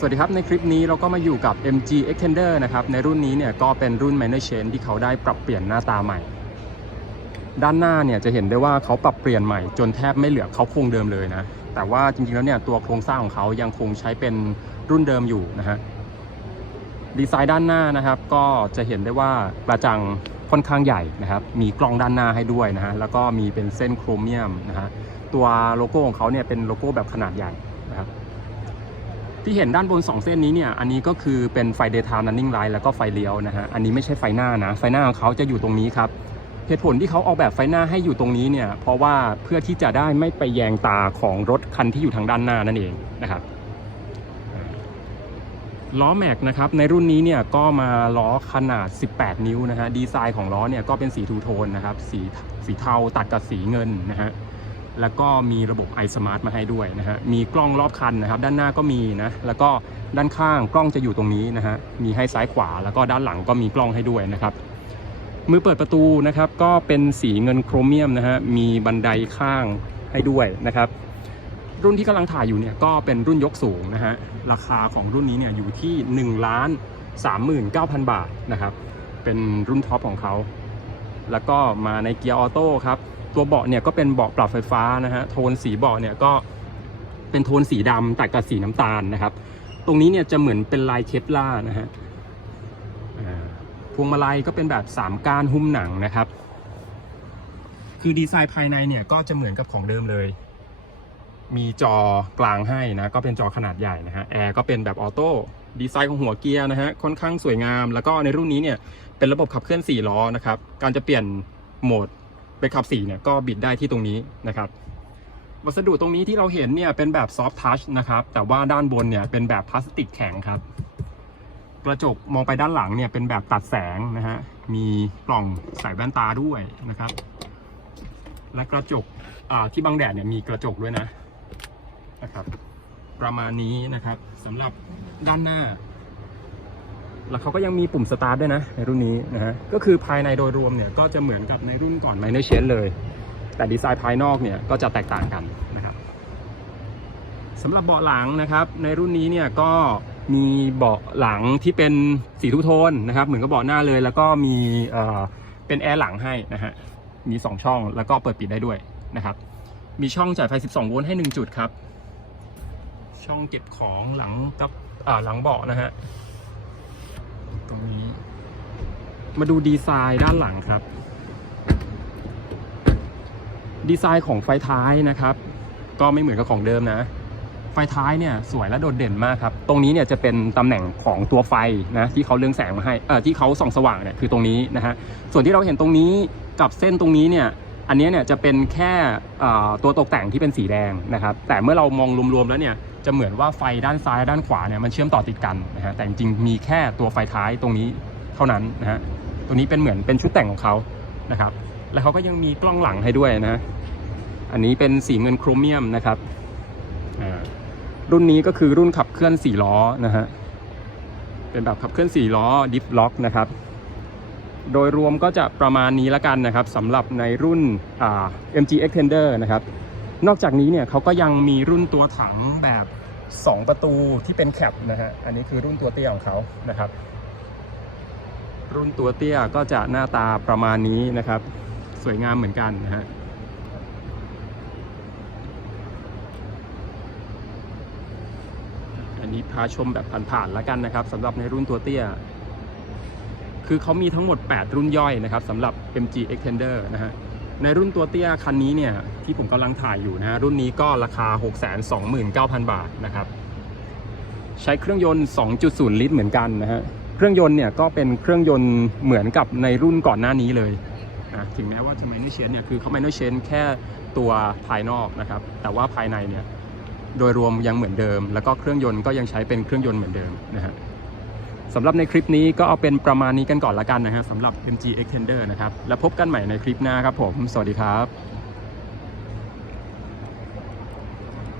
สวัสดีครับในคลิปนี้เราก็มาอยู่กับ MG Extender นะครับ ในรุ่นนี้เนี่ยก็เป็นรุ่น Minor Change ที่เขาได้ปรับเปลี่ยนหน้าตาใหม่ ด้านหน้าเนี่ยจะเห็นได้ว่าเขาปรับเปลี่ยนใหม่ จนแทบไม่เหลือเขาโครงเดิมเลยนะ แต่ว่าจริงๆแล้วเนี่ยตัวโครงสร้างของเขายังคงใช้เป็นรุ่นเดิมอยู่นะฮะดีไซน์ด้านหน้านะครับก็จะเห็นได้ว่ากระจังค่อนข้างใหญ่นะครับ มีกล้องด้านหน้าให้ด้วยนะฮะแล้วก็มีเป็นเส้นโครเมียมนะฮะตัวโลโก้ของเขาเนี่ยเป็นโลโก้แบบขนาดใหญ่นะครับ ที่เห็นด้านบน 2 เส้นนี้เนี่ย อันนี้ก็คือเป็นไฟ daytime running light แล้วก็ไฟเลี้ยวนะฮะ อันนี้ไม่ใช่ไฟหน้านะ ไฟหน้าของเขาจะอยู่ตรงนี้ครับ เหตุผลที่เขาออกแบบไฟหน้าให้อยู่ตรงนี้เนี่ย เพราะว่าเพื่อที่จะได้ไม่ไปแยงตาของรถคันที่อยู่ทางด้านหน้านั่นเองนะครับ ล้อแม็กนะครับ ในรุ่นนี้เนี่ยก็มาล้อขนาด 18 นิ้วนะฮะ ดีไซน์ของล้อเนี่ยก็เป็นสีทูโทนนะครับ สีสีเทาตัดกับสีเงินนะฮะ แล้วก็มีระบบ iSmart มาให้ด้วยนะฮะ มีกล้องรอบคันนะครับ ด้านหน้าก็มีนะ แล้วก็ด้านข้างกล้องจะอยู่ตรงนี้นะฮะ มีให้ซ้ายขวา แล้วก็ด้านหลังก็มีกล้องให้ด้วยนะครับ มือเปิดประตูนะครับก็เป็นสีเงินโครเมียมนะฮะ มีบันไดข้างให้ด้วยนะครับ รุ่นที่กำลังถ่ายอยู่เนี่ยก็เป็นรุ่นยกสูงนะฮะ ราคาของรุ่นนี้เนี่ยอยู่ที่ 1 ล้าน 39,000 บาทนะครับ เป็นรุ่นท็อปของเขา แล้วก็มาในเกียร์ออโต้ครับ ตัวเบาะเนี่ยก็เป็นเบาะปรับไฟฟ้านะฮะโทนสีเบาะเนี่ยก็เป็นโทนสีดำตัดกับสีน้ำตาลนะครับ ตรงนี้เนี่ยจะเหมือนเป็นลายเคปล่านะฮะพวงมาลัยก็เป็นแบบ 3ก้านหุ้มหนังนะครับ คือดีไซน์ภายในเนี่ยก็จะเหมือนกับของเดิมเลย มีจอกลางให้นะก็เป็นจอขนาดใหญ่นะฮะแอร์ก็เป็นแบบออโต้ดีไซน์ของหัวเกียร์นะฮะค่อนข้างสวยงาม แล้วก็ในรุ่นนี้เนี่ยเป็นระบบขับเคลื่อน 4 ล้อนะครับ การจะเปลี่ยนโหมด ไปขับ4เนี่ยก็บิดได้ที่ตรงนี้นะครับวัสดุตรงนี้ที่เราเห็นเนี่ยเป็นแบบซอฟท์ทัชนะครับแต่ว่าด้านบนเนี่ยเป็นแบบพลาสติกแข็งครับ กระจกมองไปด้านหลังเนี่ยเป็นแบบตัดแสงนะฮะมีกล่องใส่แว่นตาด้วยนะครับ และกระจกอ่าที่บังแดดเนี่ยมีกระจกด้วยนะนะครับ ประมาณนี้นะครับสำหรับด้านหน้า แล้วเขาก็ยังมีปุ่มสตาร์ทด้วยนะ ในรุ่นนี้นะฮะ ก็คือภายในโดยรวมเนี่ยก็จะเหมือนกับในรุ่นก่อน Minor Change เลย แต่ดีไซน์ภายนอกเนี่ยก็จะแตกต่างกันนะครับสำหรับเบาะหลังนะครับ ในรุ่นนี้เนี่ยก็มีเบาะหลังที่เป็นสีทุโทนนะครับ เหมือนกับเบาะหน้าเลย แล้วก็มีเอ่อเป็นแอร์หลังให้นะฮะ มี 2 ช่องแล้วก็เปิดปิดได้ด้วยนะครับ มีช่องจ่ายไฟ 12 โวลต์ให้ 1 จุดครับ ช่องเก็บของหลังกับหลังเบาะนะฮะ ตรงนี้ มาดูดีไซน์ด้านหลังครับ ดีไซน์ของไฟท้ายนะครับ ก็ไม่เหมือนกับของเดิมนะ ไฟท้ายเนี่ยสวยและโดดเด่นมากครับ ตรงนี้เนี่ยจะเป็นตำแหน่งของตัวไฟนะที่เขาเรืองแสงมาให้เอ่อที่เขาส่องสว่างเนี่ยคือตรงนี้นะฮะส่วนที่เราเห็นตรงนี้กับเส้นตรงนี้เนี่ย อันนี้เนี่ยจะเป็นแค่ตัวตกแต่งที่เป็นสีแดงนะครับ แต่เมื่อเรามองรวมๆแล้วเนี่ยจะเหมือนว่าไฟด้านซ้ายด้านขวาเนี่ยมันเชื่อมต่อติดกันนะฮะแต่จริงๆมีแค่ตัวไฟท้ายตรงนี้เท่านั้นนะฮะตัวนี้เป็นเหมือนเป็นชุดแต่งของเขานะครับ แล้วเขาก็ยังมีกล้องหลังให้ด้วยนะอันนี้เป็นสีเงินโครเมียมนะครับรุ่นนี้ก็คือรุ่นขับเคลื่อน4ล้อนะฮะเป็นแบบขับเคลื่อน4ล้อดิฟล็อกนะครับ โดยรวมก็จะประมาณนี้ละกันนะครับสำหรับในรุ่น MG Extender นะครับ นอกจากนี้เนี่ยเขาก็ยังมีรุ่นตัวถังแบบ 2 ประตูที่เป็นแคปนะฮะ อันนี้คือรุ่นตัวเตี้ยของเขานะครับ รุ่นตัวเตี้ยก็จะหน้าตาประมาณนี้นะครับ สวยงามเหมือนกันนะฮะอันนี้พาชมแบบผ่านๆแล้วกันนะครับสำหรับในรุ่นตัวเตี้ย คือเขามีทั้งหมด 8 รุ่นย่อยนะครับสำหรับ MG Extender นะฮะในรุ่นตัวเตี้ยคันนี้เนี่ยที่ผมกำลังถ่ายอยู่นะรุ่นนี้ก็ราคา 629,000 บาทนะครับใช้เครื่องยนต์ 2.0 ลิตรเหมือนกันนะฮะเครื่องยนต์เนี่ยก็เป็นเครื่องยนต์เหมือนกับในรุ่นก่อนหน้านี้เลยนะถึงแม้ว่าจะไม่ได้เชนเนี่ยคือเขาไม่ได้เชนแค่ตัวภายนอกนะครับแต่ว่าภายในเนี่ยโดยรวมยังเหมือนเดิม แล้วก็เครื่องยนต์ก็ยังใช้เป็นเครื่องยนต์เหมือนเดิมนะฮะ สำหรับในคลิปนี้ก็เอาเป็นประมาณนี้กันก่อนละกันนะฮะสำหรับ MG Extender นะครับ แล้วพบกันใหม่ในคลิปหน้าครับผม สวัสดีครับ